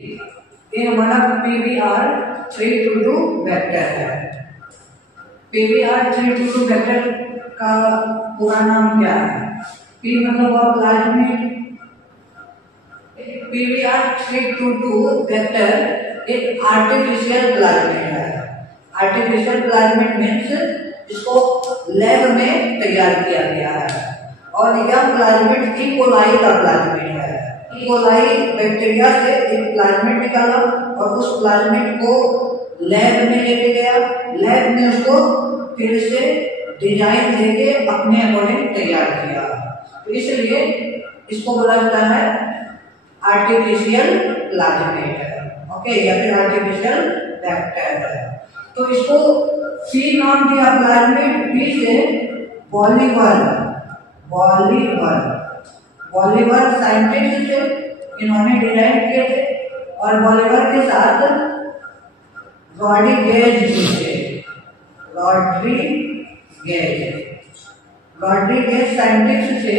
ये हमारा PVR 322 vector है। PVR 322 वेक्टर का पूरा नाम क्या है? P मतलब प्लाज्मिड। PVR 322 वेक्टर एक आर्टिफिशियल प्लाज्मिड है। आर्टिफिशियल प्लाज्मिड मीन्स इसको लैब में तैयार किया गया है और यह प्लाज्मिड ई कोलाई का प्लाज्मिड है। ई कोलाई बैक्टीरिया से एक प्लाज्मिड निकाला और उस प्लाज्मिड को लैब में लेके गया। लैब में उसको फिर से डिजाइन देके अपने अकॉर्डिंग तैयार किया। तो इसलिए इसको बोला जाता है आर्टिफिशियल प्लाज्मिड, ओके, या फिर आर्टिफिशियल वेक्टर। तो इसको सी नाम दिया प्लाज्मिड, बी से बॉलीवर। बॉलीवर साइंटिस्ट थे, इन्होंने डिजाइन किए थे और बॉलीवर के साथ रॉड्रीगेज भी थे। रॉड्रीगेज साइंटिस्ट थे।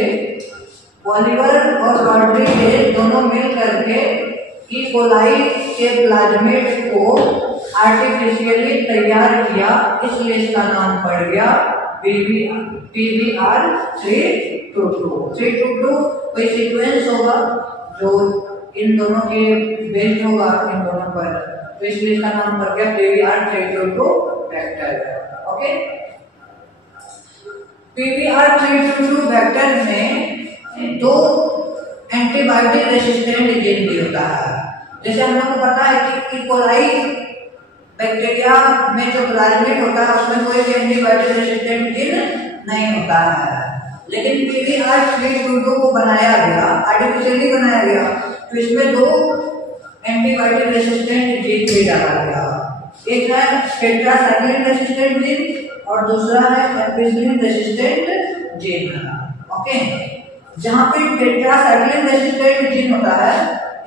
बॉलीवर और रॉड्रीगेज दोनों मिल करके ई कोलाई के प्लाज्मिड को आर्टिफिशियली तैयार किया, इसलिए इसका नाम पड़ गया PVR 322। 322 कोई सीक्वेंस होगा जो इन दोनों के बेस्ड होगा इन दोनों पर, तो इसलिए इसका नाम पड़ गया PVR 322 vector. Okay, PVR 322 vector में दो एंटीबायोटिक रेसिस्टेंट जीन भी होता है। जैसे हम लोग को पता है कि ई कोलाई बैक्टीरिया में जो प्लाज्मिड होता है उसमें कोई भी एंटीबायोटिक रेसिस्टेंट जीन नहीं होता है, लेकिन PVR 322 को बनाया गया, आर्टिफिशियली बनाया गया, तो इसमें दो एंटीबायोटिक रेसिस्टेंट जीन भी डाला गया। एक है टेट्रासाइक्लिन रेसिस्टेंट जीन और दूसरा है एम्पिसिलिन रेसिस्टेंट जीन। ओके, जहां पे टेट्रासाइक्लिन रेसिस्टेंट जीन होता है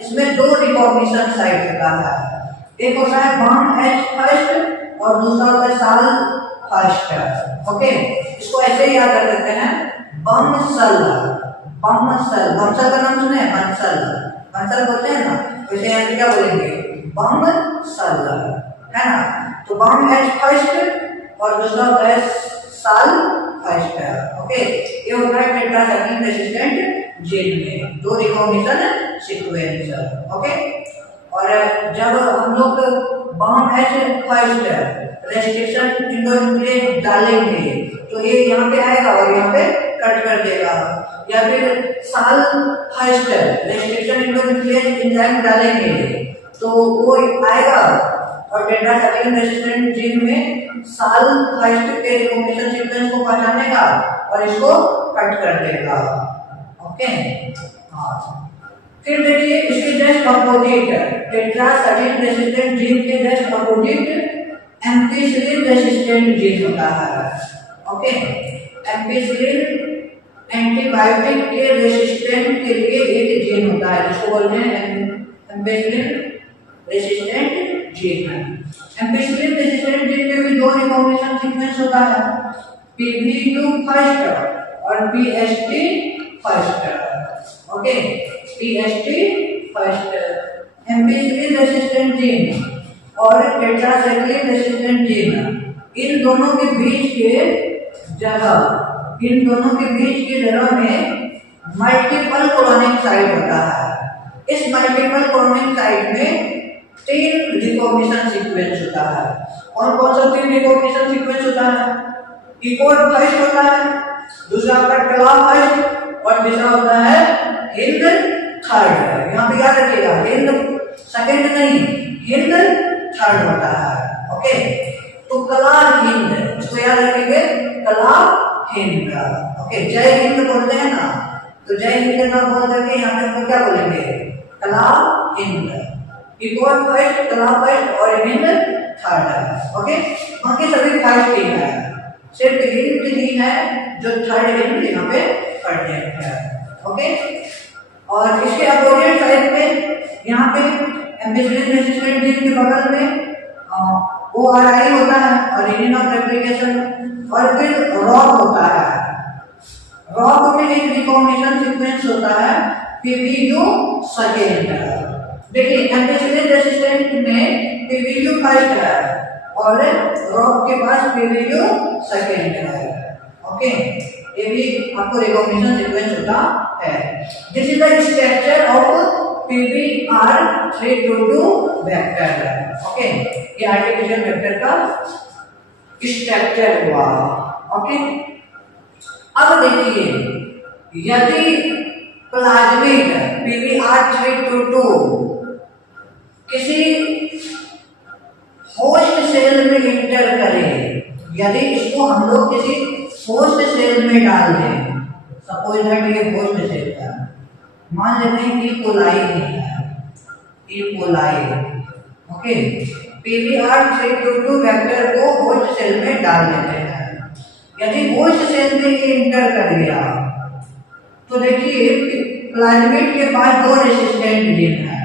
इसमें दो रिकॉग्निशन साइट होता है। एक होता है BAM-H फर्स्ट और दूसरा होता है साल फर्स्ट। ओके, इसको ऐसे याद कर सकते हैं, बमसल का नाम सुने हैं? बंसल बोलते हैं ना, वैसे यहाँ पे क्या बोलेंगे? बमसल, है ना। तो BAM-H फर्स्ट और दूसरा होता है साल फर्स्ट। ओके, ये होता है टेट्रासाइक्लिन रेसिस्टेंट जीन में दो रिकॉग्निशन सीक्वेंस। ओके, और जब हम लोग BAM-H फर्स्ट रेस्ट्रिक्शन इंडोन्यूक्लियस डालेंगे तो ये यहाँ पे आएगा और यहाँ पे कट कर देगा, या फिर साल फर्स्ट रेस्ट्रिक्शन इंडोन्यूक्लियस एंजाइम डालेंगे तो वो आएगा और टेट्रासाइक्लिन रेसिस्टेंट जीन में साल फर्स्ट के रिकॉग्निशन सीक्वेंस को पहचानेगा और इसको कट कर देगा। ओके, हाँ, फिर देखिए इसके just opposite tetracycline resistant gene के just opposite ampicillin resistant gene होता है। ओके, एम्पिसिलिन एंटीबायोटिक के रेसिस्टेंट के लिए एक जीन होता है जिसको बोलते हैं ampicillin resistant gene. Ampicillin resistant gene में भी दो रिकॉग्निशन सीक्वेंस होता है, PBU फर्स्ट और PST first. Okay, PST first ampicillin resistant gene और टेट्रासाइक्लिन रेसिस्टेंट जीन, इन दोनों के बीच के जगह में मल्टीपल कोलोनिक साइट होता है। इस मल्टीपल कोलोनिक साइट में तीन रिकॉग्निशन सीक्वेंस होता है। और कौन सा तीन रिकॉग्निशन सीक्वेंस होता है? इकोड फर्स्ट होता है, दूसरा आपका क्ला फर्स्ट और तीसरा होता है हिंद थर्ड। यहाँ पे याद रखिएगा, हिंद सेकंड नहीं, हिंद थर्ड होता है। ओके, तो कला हिंद, इसको याद रखेंगे, कला हिंद। ओके, जय हिंद बोलते हैं ना, तो जय हिंद ना बोल करके यहाँ पे हम क्या बोलेंगे? कला हिंद। इकोड फर्स्ट, कला फर्स्ट और हिंद थर्ड। ओके, बाकी सभी फर्स्ट ही है, सिर्फ हिंद ही है जो थर्ड हिंद यहाँ पे पढ़ते हैं। ओके, और इसके अपोजिट साइड में यहाँ पे एम्पिसिलिन रेसिस्टेंट जीन के बगल में ORI होता है, ओरिजिन ऑफ रेप्लिकेशन, और फिर ROCK होता है। ROCK में एक रिकॉग्निशन सीक्वेंस होता है PBU सेकेंड। देखिए एम्पिसिलिन रेसिस्टेंट में पीवीयू फर्स्ट है और रॉक के पास पीवीयू सेकंड है। ओके, ये भी आपको रिकॉग्निशन सीक्वेंस होता है। This is the structure of PBr322 vector. Okay, ये आर्टिफिशियल वेक्टर का स्ट्रक्चर हुआ। ओके, अब देखिए यदि प्लाज्मिड PBr322 किसी होस्ट सेल में इंटर करे, यदि इसको हम लोग किसी होस्ट सेल में डाल दें, सपोज दैट ये होस्ट सेल है, मान लेते हैं कि कोलाई नहीं है, E coli. Okay, PBr322 vector को होस्ट सेल में डाल देते हैं। यदि होस्ट सेल में ये इंटर कर गया तो देखिए प्लाज्मिड के पास दो रेसिस्टेंट जीन है,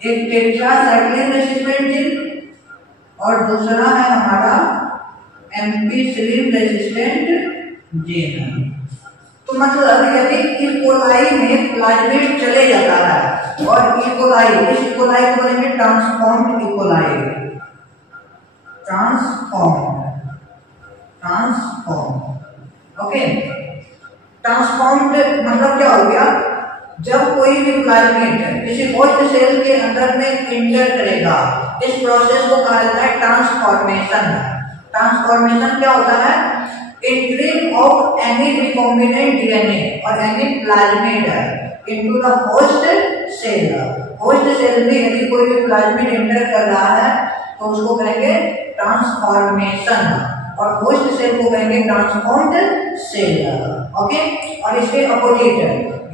एक टेट्रासाइक्लिन रेसिस्टेंट जीन और दूसरा है हमारा एम्पिसिलिन रेसिस्टेंट जीन। तो मतलब यदि ई कोलाई में प्लाज्मिड चले जाता है और ई कोलाई, इस कोलाई को बोलेंगे transformed E coli, transformed. Okay, transformed मतलब क्या हो गया, जब कोई भी प्लाज्मिड किसी होस्ट सेल के अंदर में इंटर करेगा, इस प्रोसेस को कहा जाता है ट्रांसफॉर्मेशन। ट्रांसफॉर्मेशन क्या होता है, entry of any recombinant DNA और any plasmid into the host cell. Host cell में यदि कोई भी प्लाज्मिड इंटर कर रहा है तो उसको कहेंगे ट्रांसफॉर्मेशन और होस्ट सेल को कहेंगे ट्रांसफॉर्म्ड सेल। ओके, और इसके अपोजिट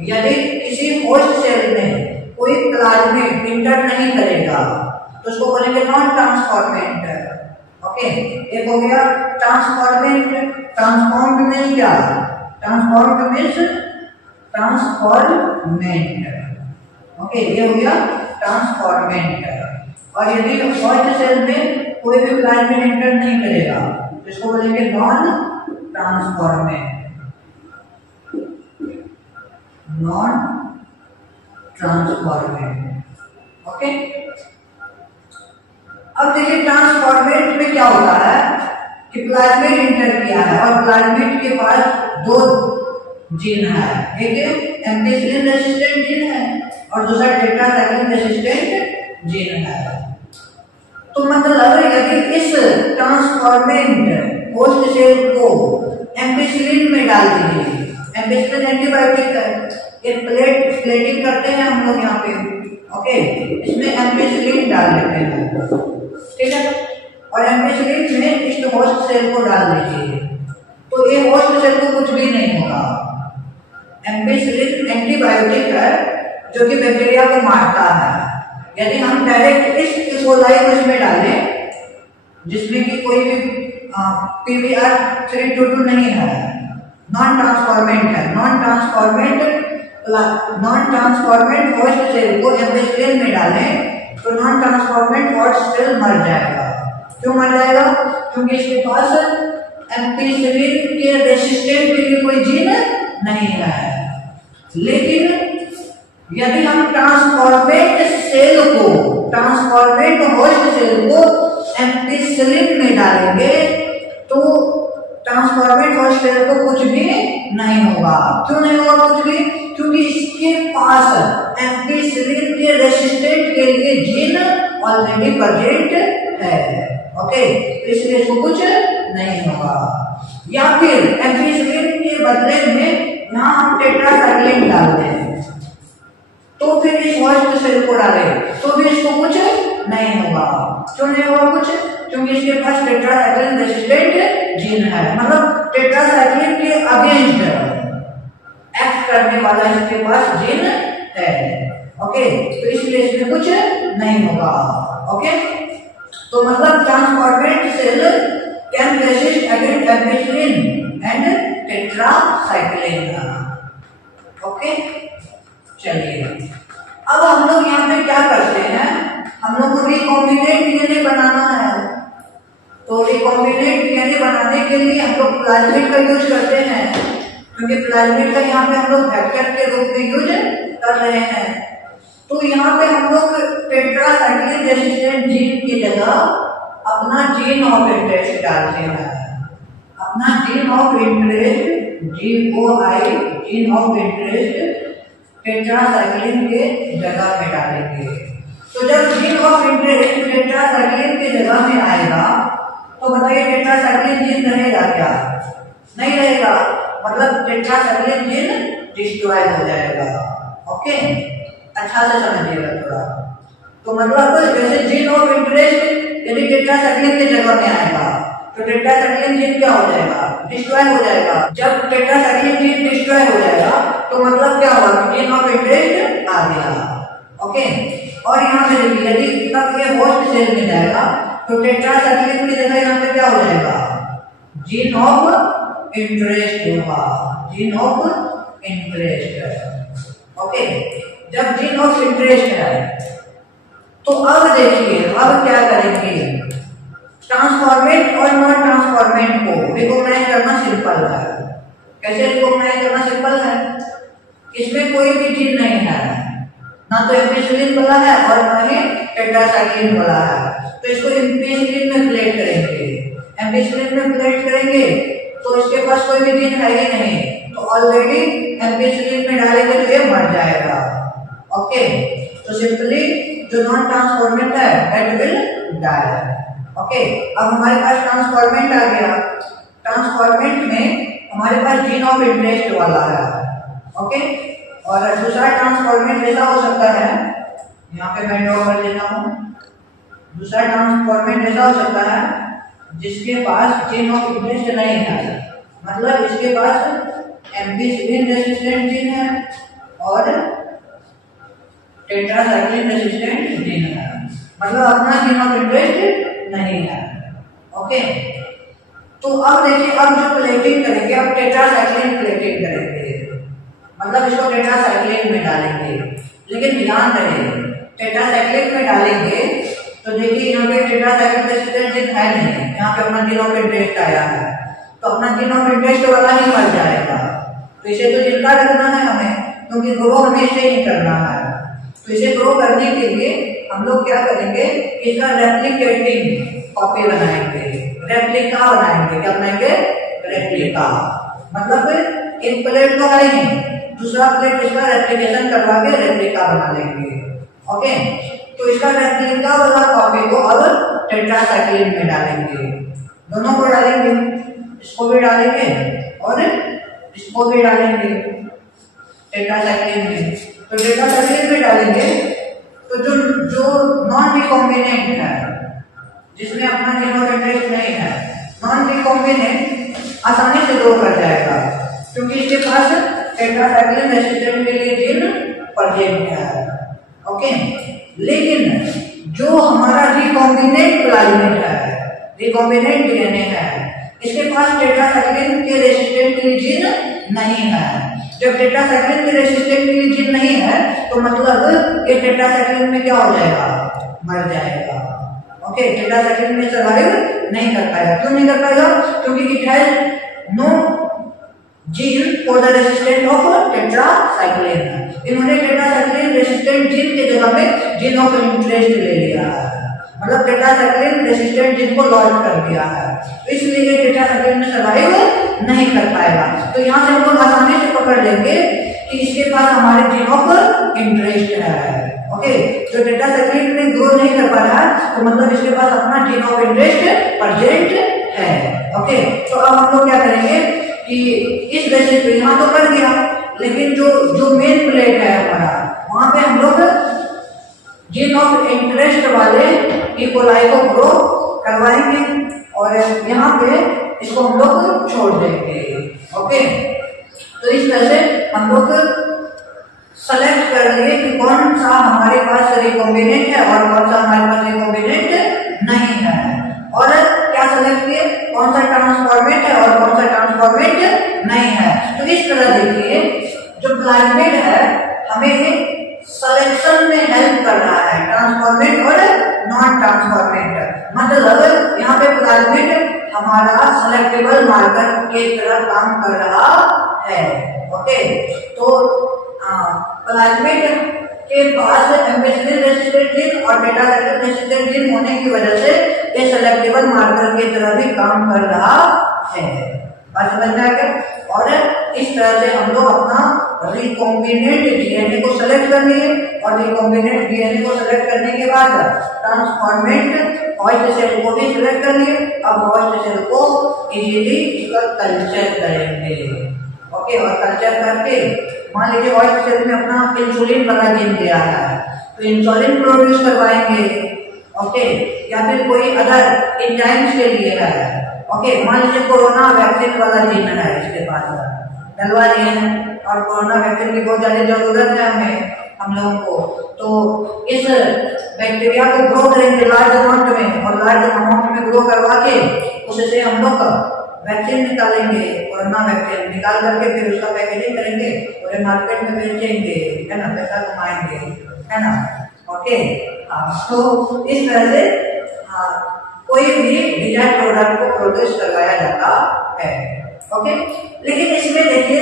यदि किसी होस्ट सेल में कोई प्लाज्मिड इंटर नहीं करेगा तो उसको बोलेंगे नॉन ट्रांसफॉर्मेंट। ओके, एक हो गया ट्रांसफॉर्मेंट। ट्रांसफॉर्म्ड मींस क्या, ट्रांसफॉर्म्ड मींस ट्रांसफॉर्मेंट। ओके, ये हो गया ट्रांसफॉर्मेंट। और यदि होस्ट सेल में कोई भी प्लाज्मिड इंटर नहीं करेगा तो इसको बोलेंगे non transformant, non transformant. Okay, अब देखिए ट्रांसफॉर्मेंट में क्या होता है कि प्लाज्मिड इंटर किया है और प्लाज्मिड के पास दो जीन है, एक एम्पिसिलिन रेसिस्टेंट जीन है और दूसरा टेट्रासाइक्लिन रेसिस्टेंट जीन है। तो मतलब यदि इस ट्रांसफॉर्मेंट होस्ट सेल को एम्पिसिलिन में डाल दीजिए, एम्पिसिलिन एंटीबायोटिक है, एक प्लेटिंग करते हैं हम लोग यहाँ पे। ओके, इसमें एम्पिसिलिन डाल देते हैं, ठीक है, और एम्पिसिलिन में इस होस्ट सेल को डाल दीजिए तो ये होस्ट सेल को कुछ भी नहीं होगा। एम्पिसिलिन एंटीबायोटिक है जो कि बैक्टीरिया को मारता है। यदि हम डायरेक्ट इस कोलाई को इसमें डालें जिसमें कि कोई भी PBr322 नहीं है, नॉन ट्रांसफॉर्मेंट है, नॉन ट्रांसफॉर्मेंट होस्ट सेल को एम्पिसिलिन में डालें तो नॉन ट्रांसफॉर्मेंट होस्ट सेल मर जाएगा। क्यों मर जाएगा, क्योंकि इसके पास एम्पिसिलिन के रेसिस्टेंट के लिए कोई जीन नहीं है। लेकिन यदि हम ट्रांसफॉर्मेट होस्ट सेल को एम्पिसिलिन में डालेंगे तो ट्रांसफॉर्मेट होस्ट सेल को कुछ भी नहीं होगा। क्यों नहीं होगा कुछ भी, क्योंकि इसके पास एम्पिसिलिन के रेसिस्टेंट के लिए जीन ऑलरेडी प्रेजेंट है। ओके, इसलिए इसको कुछ नहीं होगा। या फिर एम्पिसिलिन के बदले में यहाँ हम टेट्रासाइक्लिन डाल दें तो फिर इस होस्ट सेल को डालें तो भी इसको कुछ नहीं होगा। क्यों नहीं होगा कुछ, क्योंकि इसके पास टेट्रासाइक्लिन रेसिस्टेंट जीन है, मतलब टेट्रासाइक्लिन के अगेंस्ट एक्ट करने वाला इसके पास जीन है। ओके, तो इसलिए इसमें कुछ नहीं होगा। ओके, तो मतलब transformed cell can resist against ampicillin and tetracycline. Okay, चलिए अब हम लोग यहाँ पे क्या करते हैं, हम लोग को रिकॉम्बिनेंट डीएनए बनाना है। तो रिकॉम्बिनेंट डीएनए बनाने के लिए हम लोग प्लाज्मिड का यूज करते हैं, क्योंकि प्लाज्मिड का यहाँ पे हम लोग वेक्टर के रूप में यूज कर रहे हैं। तो यहाँ पे हम लोग टेट्रासाइक्लिन रेसिस्टेंट जीन की जगह अपना जीन ऑफ इंटरेस्ट डालते हैं, अपना gene of interest GOI gene of interest tetracycline के जगह में डालेंगे। तो जब जीन ऑफ इंटरेस्ट टेट्रासाइक्लिन के जगह में आएगा तो बताइए टेट्रासाइक्लिन जीन रहेगा क्या? नहीं रहेगा, मतलब टेट्रासाइक्लिन जीन डिस्ट्रॉय हो जाएगा। ओके, अच्छा से समझिएगा थोड़ा। तो मतलब जैसे जीन ऑफ इंटरेस्ट यदि टेट्रासाइक्लिन के जगह में आएगा तो टेट्रासाइक्लिन जीन क्या हो जाएगा? डिस्ट्रॉय हो जाएगा। जब टेट्रासाइक्लिन जीन डिस्ट्रॉय हो जाएगा तो मतलब क्या होगा? जीन ऑफ इंटरेस्ट आ गया। ओके, और यहाँ पे देखिए यदि तब ये होस्ट सेल में जाएगा तो टेट्रासाइक्लिन की जगह यहाँ पे क्या हो जाएगा? जीन ऑफ इंटरेस्ट होगा, जीन ऑफ इंटरेस्ट। ओके, जब जीन ऑफ इंटरेस्ट है तो अब देखिए अब क्या करेंगे? ट्रांसफॉर्मेट और नॉन ट्रांसफॉर्मेट को रिकॉग्नाइज करना सिंपल है। कैसे रिकॉग्नाइज करना सिंपल है? इसमें कोई भी जीन नहीं है, ना तो एम्पिसिलिन वाला है और ना ही टेट्रासाइक्लिन वाला है, तो इसको एम्पिसिलिन में प्लेट करेंगे। एम्पिसिलिन में प्लेट करेंगे तो इसके पास कोई भी जीन है ही नहीं, तो ऑलरेडी एम्पिसिलिन में डालेंगे तो ये मर जाएगा। ओके, तो सिंपली जो नॉन ट्रांसफॉर्मेंट है दैट विल डाई। ओके, अब हमारे पास ट्रांसफॉर्मेंट आ गया। ट्रांसफॉर्मेंट में हमारे पास जीन ऑफ इंटरेस्ट वाला है। ओके, और दूसरा ट्रांसफॉर्मेंट ऐसा हो सकता है, यहाँ पे मैं ड्रॉ कर लेता हूँ। दूसरा ट्रांसफॉर्मेंट ऐसा हो सकता है जिसके पास जीन ऑफ इंटरेस्ट नहीं है, मतलब इसके पास एम्पिसिलिन रेसिस्टेंट जीन है और टेट्रासाइक्लिन रेसिस्टेंट जीन है, मतलब अपना जीन ऑफ इंटरेस्ट नहीं है। ओके, तो अब देखिए अब जो प्लेटिंग करेंगे, अब टेट्रासाइक्लिन प्लेटिंग करेंगे, मतलब इसको टेट्रासाइक्लिन में डालेंगे। लेकिन ध्यान रहे टेट्रासाइक्लिन में डालेंगे तो देखिए यहाँ पे टेट्रासाइक्लिन रेसिस्टेंट जीन है नहीं, यहाँ पे अपना जीन ऑफ इंटरेस्ट आया है, तो अपना जीन ऑफ इंटरेस्ट वाला ही मर जाएगा। तो इसे तो जिंदा रखना है हमें, क्योंकि ग्रो हमें इसे ही करना है। तो इसे ग्रो करने के लिए हम लोग क्या करेंगे? इसका रेप्लिकेटिंग कॉपी बनाएंगे, रेप्लिका बनाएंगे। क्या बनाएंगे? रेप्लिका, मतलब एक प्लेट तो है ही, दूसरा प्लेट इसका रेप्लिकेशन करवा के रेप्लिका बना लेंगे। ओके, तो इसका रेप्लिका वाला कॉपी को अब टेट्रासाइक्लिन में डालेंगे, दोनों को डालेंगे, इसको भी डालेंगे और इसको भी डालेंगे टेट्रासाइक्लिन में। तो टेट्रासाइक्लिन में डालेंगे तो जो नॉन रिकॉम्बिनेंट है, जिसमें अपना जीन ऑफ इंटरेस्ट नहीं है, नॉन रिकॉम्बिनेंट आसानी से ग्रो कर जाएगा, क्योंकि इसके पास टेट्रासाइक्लिन रेसिस्टेंट के लिए जीन प्रेजेंट है। ओके, लेकिन जो हमारा रिकॉम्बिनेंट प्लाज्मिड है, रिकॉम्बिनेंट डीएनए है, इसके पास टेट्रासाइक्लिन के रेसिस्टेंट के लिए जीन नहीं है। जब टेट्रासाइक्लिन के रेसिस्टेंट के लिए जीन नहीं है तो मतलब ये टेट्रासाइक्लिन में क्या हो जाएगा? मर जाएगा। ओके, टेट्रासाइक्लिन में सर्वाइव नहीं कर पाएगा। क्यों नहीं कर पाएगा? क्योंकि it has no gene for the resistant of tetracycline. इन्होंने टेट्रासाइक्लिन रेसिस्टेंट जीन के जगह में जीन ऑफ इंटरेस्ट ले लिया है, मतलब टेट्रासाइक्लिन रेसिस्टेंट जीन को लॉन्च कर दिया है, तो इसलिए टेट्रासाइक्लिन में सर्वाइव नहीं कर पाएगा। तो यहाँ से हम लोग आसानी से पकड़ लेंगे कि इसके पास हमारे जीन ऑफ इंटरेस्ट है। ओके, जो टेट्रासाइक्लिन में ग्रो नहीं कर पा रहा है तो मतलब इसके पास अपना जीन ऑफ इंटरेस्ट प्रेजेंट है। ओके, तो अब हम लोग क्या करेंगे कि इस बेसिस पे यहाँ तो कर दिया, लेकिन जो मेन प्लेट है हमारा, वहां पे हम लोग जीन ऑफ इंटरेस्ट वाले इकोलाई को ग्रो करवाएंगे और यहाँ पे इसको हम लोग छोड़ देंगे। ओके, तो इस तरह से हम लोग सेलेक्ट कर लेंगे कि कौन सा हमारे पास रिकॉम्बिनेंट है और कौन सा हमारे पास रिकॉम्बिनेंट नहीं है, और क्या सेलेक्ट किए? कौन सा ट्रांसफॉर्मेट है और कौन सा ट्रांसफॉर्मेट नहीं है। तो इस तरह देखिए जो प्लाज्मिड है हमें सिलेक्शन में हेल्प कर रहा है, ट्रांसफॉर्मेट और नॉन ट्रांसफॉर्मेट। मतलब यहाँ पे प्लाज्मिड हमारा सेलेक्टेबल मार्कर की तरह काम कर रहा है। ओके, तो प्लाज्मिड के पास एम्पिसिलिन रेसिस्टेंट जीन और बेटा लैक्टम रेसिस्टेंट जीन होने की वजह से ये सेलेक्टेबल मार्कर की तरह भी काम कर रहा है। बात समझ में आ गया? और इस तरह से हम लोग अपना रिकॉम्बिनेंट डीएनए को सेलेक्ट कर लिए और रिकॉम्बिनेंट डीएनए को सेलेक्ट करने के बाद ट्रांसफॉर्मेंट होस्ट सेल को भी सिलेक्ट कर लिए। अब होस्ट सेल को इजीली इसका कल्चर करेंगे। ओके, और कल्चर करके मान लीजिए होस्ट सेल में अपना इंसुलिन वाला जीन दिया है तो इंसुलिन प्रोड्यूस करवाएंगे। ओके, या फिर कोई अदर एंजाइम्स के लिए है। ओके, मान लीजिए कोरोना वैक्सीन वाला जीन है इसके पास, डलवा लिए हैं और कोरोना वैक्सीन की बहुत ज्यादा जरूरत है हमें हम लोगों को, तो इस बैक्टीरिया को ग्रो करेंगे लार्ज अमाउंट में और लार्ज अमाउंट में ग्रो करवा के उससे हम लोग वैक्सीन निकालेंगे, कोरोना वैक्सीन निकाल करके फिर उसका पैकेजिंग करेंगे और मार्केट में बेचेंगे, है ना, पैसा कमाएंगे, है ना। ओके, तो इस तरह से कोई भी डिजाइन प्रोडक्ट को प्रोड्यूस करवाया जाता है। ओके, लेकिन इसमें देखिए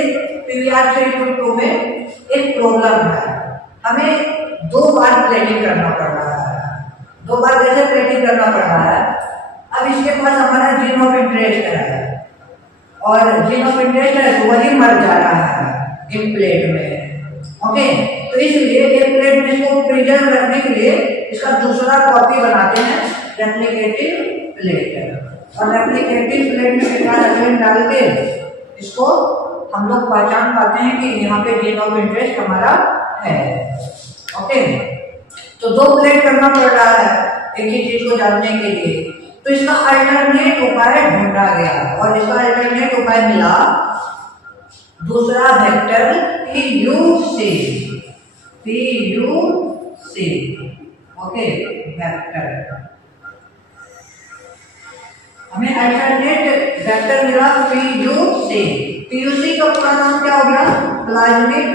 PVR 322 में एक प्रॉब्लम है, हमें 2 बार प्लेटिंग करना पड़ रहा है। 2 बार कैसे प्लेटिंग करना पड़ रहा है? अब इसके पास हमारा जीन ऑफ इंटरेस्ट है और जीन ऑफ इंटरेस्ट है तो वही मर जा रहा है एक प्लेट में। ओके, तो इसलिए एक प्लेट में इसको प्रिजर्व रखने के लिए इसका दूसरा कॉपी बनाते हैं रेप्लिकेटिव प्लेट, और रेप्लिकेटिव प्लेट में डेटा डाल के इसको हम लोग पहचान पाते हैं कि यहाँ पे जीन ऑफ इंटरेस्ट हमारा है। ओके, तो 2 प्लेट करना पड़ रहा है एक ही चीज को जानने के लिए, तो इसका अल्टरनेट उपाय ढूंढा गया और इसका अल्टरनेट उपाय मिला दूसरा वेक्टर PUC। ओके, वेक्टर हमें अल्टरनेट वेक्टर मिला PUC का पूरा नाम क्या हो गया? प्लाज्मिड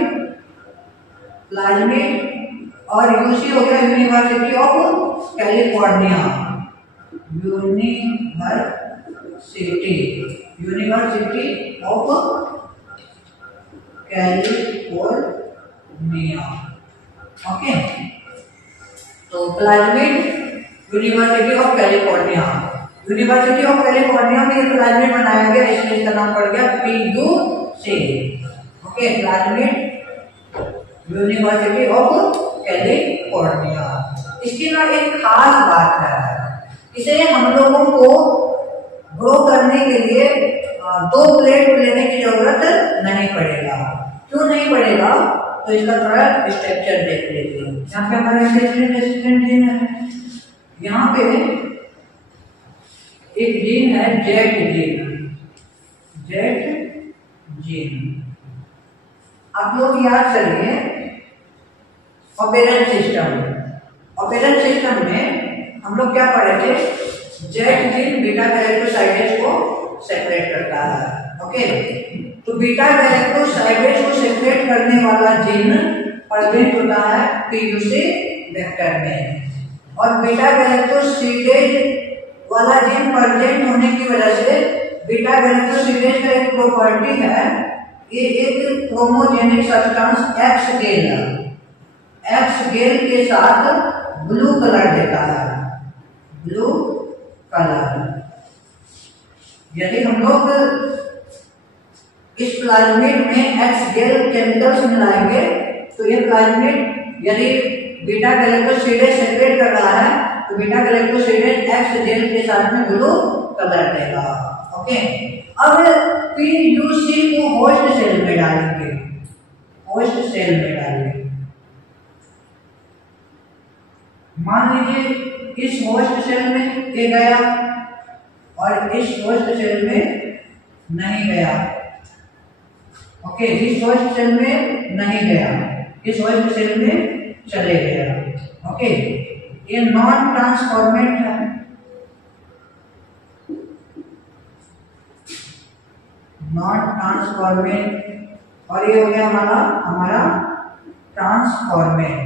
और UC हो गया University of California. University of California. Okay, तो plasmid University of California, University of California में ये प्लाज्मिड बनाया गया, इसलिए इसका नाम पड़ गया PUC। Okay, plasmid University of California. इसकी ना एक खास बात है, इसे हम लोगों को ग्रो करने के लिए 2 प्लेट लेने की जरूरत नहीं पड़ेगा। क्यों नहीं पड़ेगा? तो इसका थोड़ा स्ट्रक्चर देख लेते हैं। यहाँ पे हमारा रेसिस्टेंट जीन है, यहाँ पे एक जीन है जेट जीन। आप लोग याद करिए ऑपेरेंट सिस्टम में हम लोग क्या पढ़े थे? जेट जीन बीटा गैलेक्टोसाइडेज को सेपरेट करता है। ओके, तो बीटा गैलेक्टोसाइडेज को सेपरेट करने वाला जीन प्रेजेंट होता है PUC वेक्टर में, और बीटा गैलेक्टोसाइडेज वाला जीन प्रेजेंट होने की वजह से बीटा गैलेक्टोसाइडेज का एक प्रॉपर्टी है, ये एक क्रोमोजेनिक सब्सटेंस एक्स गेल के साथ ब्लू कलर देता है, ब्लू कलर। यदि हम लोग इस प्लाज्मिड में एक्स गेल केमिकल्स मिलाएंगे तो ये प्लाज्मिड यदि बीटा गैलेक्टोसाइडेज सेपरेट कर रहा है तो बीटा गैलेक्टोसाइडेज एक्स गेल के साथ में ब्लू कलर देगा। ओके, अब PUC को होस्ट सेल में डालेंगे, मान लीजिए इस होस्ट सेल में ये गया और इस होस्ट सेल में नहीं गया। ओके, इस होस्ट सेल में नहीं गया, इस होस्ट सेल में चले गया। ओके, ये नॉन ट्रांसफॉर्मेंट है, और ये हो गया हमारा ट्रांसफॉर्मेंट।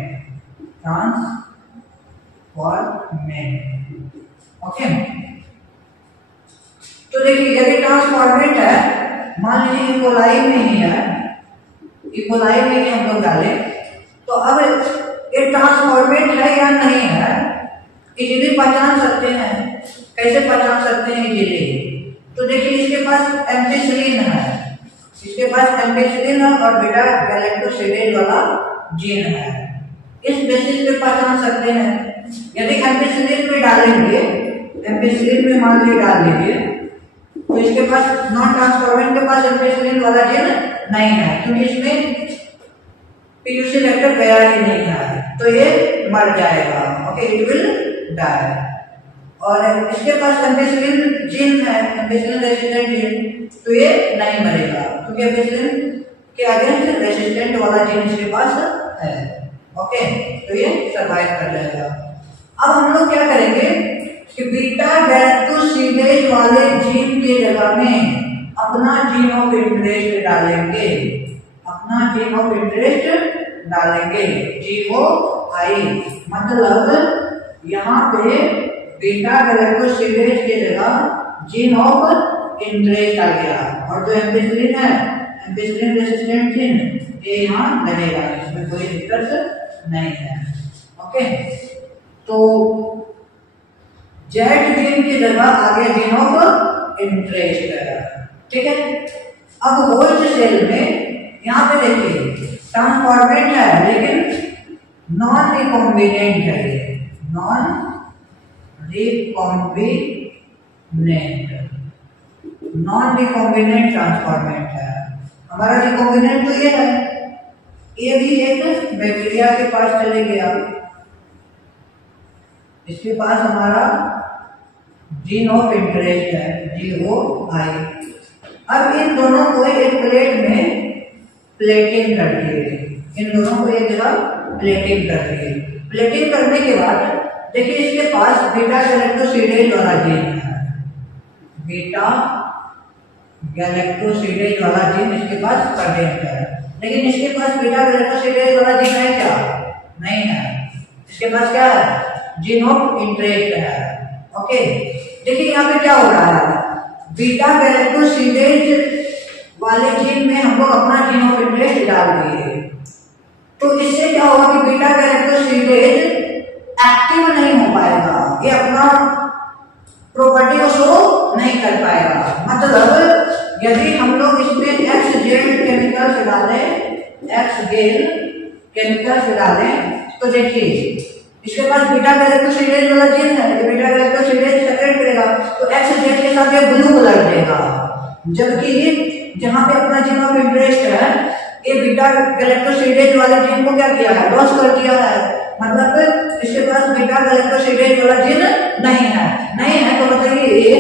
ओके, तो देखिए यदि ट्रांसफॉर्मेंट है, मान लीजिए इकोलाई में ही है, इकोलाई में ही हम लोग डालें, तो अब ये ट्रांसफॉर्मेट है या नहीं है, इजीली पहचान सकते हैं। कैसे पहचान सकते हैं इजीली? तो देखिए इसके पास एम्पिसिलिन है, इसके पास एम्पिसिलिन और बीटा गैलेक्टोसिडेज वाला जीन है। इस बेसिस पे पहचान सकते हैं। यदि एम्पिसिलिन में डालेंगे, एम्पिसिलिन में मान लीजिए डाल दीजिए, तो इसके पास नॉन ट्रांसफॉर्मेंट के पास एम्पिसिलिन वाला जीन नहीं है, क्योंकि इसमें पीयूसी वेक्टर गया ही नहीं है, तो ये मर जाएगा। Okay, it will die. और इसके पास एम्पिसिलिन जीन है, एम्पिसिलिन रेसिस्टेंट जीन, तो ये नहीं मरेगा, क्योंकि एम्पिसिलिन के अगेंस्ट रेसिस्टेंट वाला जीन इसके पास है। ओके, तो ये सर्वाइव कर जाएगा। अब हम लोग क्या करेंगे कि बीटा गैलेक्टोसिडेज वाले जीन के जगह में अपना जीन ऑफ इंटरेस्ट डालेंगे, अपना जीन ऑफ इंटरेस्ट डालेंगे, GOI। मतलब यहाँ पे बीटा गैलेक्टोसिडेज के जगह जीन ऑफ इंटरेस्ट आ गया, और जो एम्पिसिलिन है, एम्पिसिलिन रेसिस्टेंट जीन, ये यहाँ रहेगा, इसमें कोई दिक्कत नहीं है। ओके, तो जेड जीन की जगह आ गया जीन ऑफ इंटरेस्ट। ठीक है, अब होस्ट सेल में यहाँ पे देखिए ट्रांसफॉर्मेट है, लेकिन नॉन रिकॉम्बिनेंट है, नॉन रिकॉम्बिनेंट ट्रांसफॉर्मेट है। हमारा रिकॉम्बिनेंट तो ये है, ये भी एक बैक्टीरिया के पास चले गया, इसके पास हमारा जीन ऑफ इंटरेस्ट है, GOI। अब इन दोनों को एक प्लेट में प्लेटिंग कर दिए, इन दोनों को एक जगह प्लेटिंग कर दिए। प्लेटिंग करने के बाद देखिए इसके पास बीटा गैलेक्टोसिडेज वाला जीन है, बीटा गैलेक्टोसिडेज वाला जीन इसके पास प्रेजेंट है, लेकिन इसके पास बीटा गैलेक्टोसिडेज वाला जीन है क्या? नहीं है। इसके पास क्या है? जीन ऑफ इंटरेस्ट है। ओके, देखिए यहाँ पे क्या हो रहा है, बीटा गैलेक्टोसिडेज वाले जीन में हम लोग अपना जीन ऑफ इंटरेस्ट डाल दिए, तो इससे क्या होगा कि बीटा गैलेक्टोसिडेज एक्टिव नहीं हो पाएगा, ये अपना प्रॉपर्टी को शो नहीं कर पाएगा। मतलब यदि हम लोग इसमें XZ केमिकल्स डालें, XZ केमिकल्स डालें, तो देखिए इसके पास बीटा गैलेक्टोसिडेज वाला जीन है, ये बीटा गैलेक्टोसिडेज सेपरेट करेगा, तो XZ के साथ ये ब्लू कलर देगा, जबकि जहां पे अपना जीन ऑफ इंटरेस्ट है, ये बीटा गैलेक्टोसिडेज वाले जीन को क्या किया है? लॉस कर दिया है। मतलब इसके पास बीटा गैलेक्टोसिडेज वाला जीन नहीं है, नहीं है, तो बताइए ये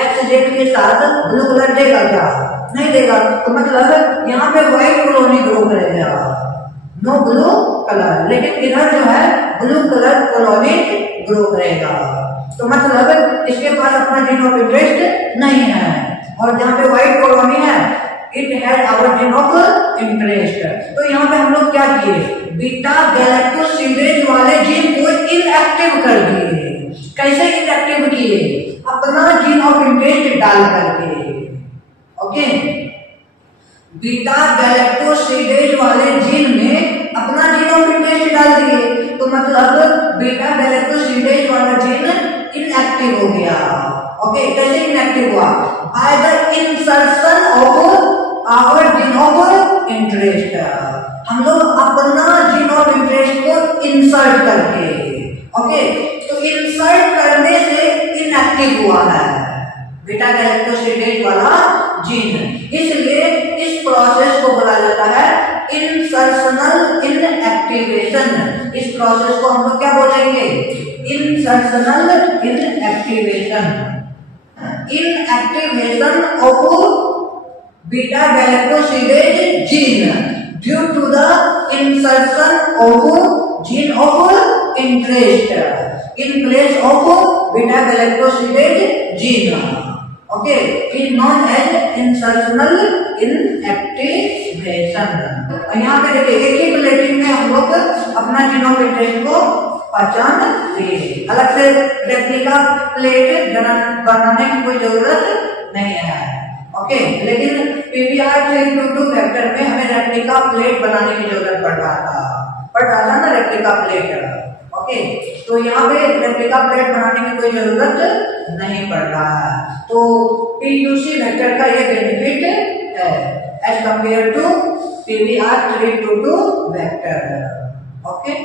XZ के साथ ब्लू कलर देगा क्या? नहीं देगा। तो मतलब यहाँ पे व्हाइट कॉलोनी ग्रो करेगा, नो ब्लू कलर, लेकिन इधर जो है ब्लू कलर कॉलोनी ग्रो करेगा। तो मतलब इसके पास अपना जीन ऑफ इंटरेस्ट नहीं है, और जहाँ पे व्हाइट कॉलोनी है, it had our gene of interest. तो यहाँ पे हम लोग क्या किए? बीटा गैलेक्टोसिडेज वाले जीन को इनएक्टिव कर दिए। कैसे इनएक्टिव किए? अपना जीन ऑफ इंटरेस्ट डाल करके। ओके, बीटा गैलेक्टोसिडेज वाले जीन में अपना जीन ऑफ इंटरेस्ट डाल दिए, तो मतलब बीटा गैलेक्टोसिडेज वाला जीन इनएक्टिव हो गया। ओके, कैसे इनएक्टिव हुआ? By the insertion of our gene of interest. हम लोग अपना जीन ऑफ इंटरेस्ट को इंसर्ट करके, ओके, तो इंसर्ट करने से इनएक्टिव हुआ है बीटा गैलेक्टोसिडेज वाला जीन, इसलिए इस प्रोसेस को बोला जाता है इंसर्शनल इनएक्टिवेशन। इस प्रोसेस को हम लोग क्या बोलेंगे? Insertional inactivation. Inactivation of beta galactosidase gene due to the insertion of gene of interest in place of beta galactosidase gene. Okay, is known as insertional inactivation. यहाँ पे देखिए एक ही प्लेटिंग में हम लोग अपना जीन ऑफ इंटरेस्ट को पहचान लिए। अलग से रेप्लिका प्लेट बनाने की कोई जरूरत नहीं है। ओके, लेकिन PBR 322 वेक्टर में हमें रेप्लिका प्लेट बनाने की जरूरत पड़ रहा था, पड़ रहा था ना रेप्लिका प्लेट। ओके, तो यहाँ पे रेप्लिका प्लेट बनाने की कोई जरूरत नहीं पड़ रहा है। तो PQC वेक्टर का ये बेनिफिट है as compare to PVR 322 vector. Okay.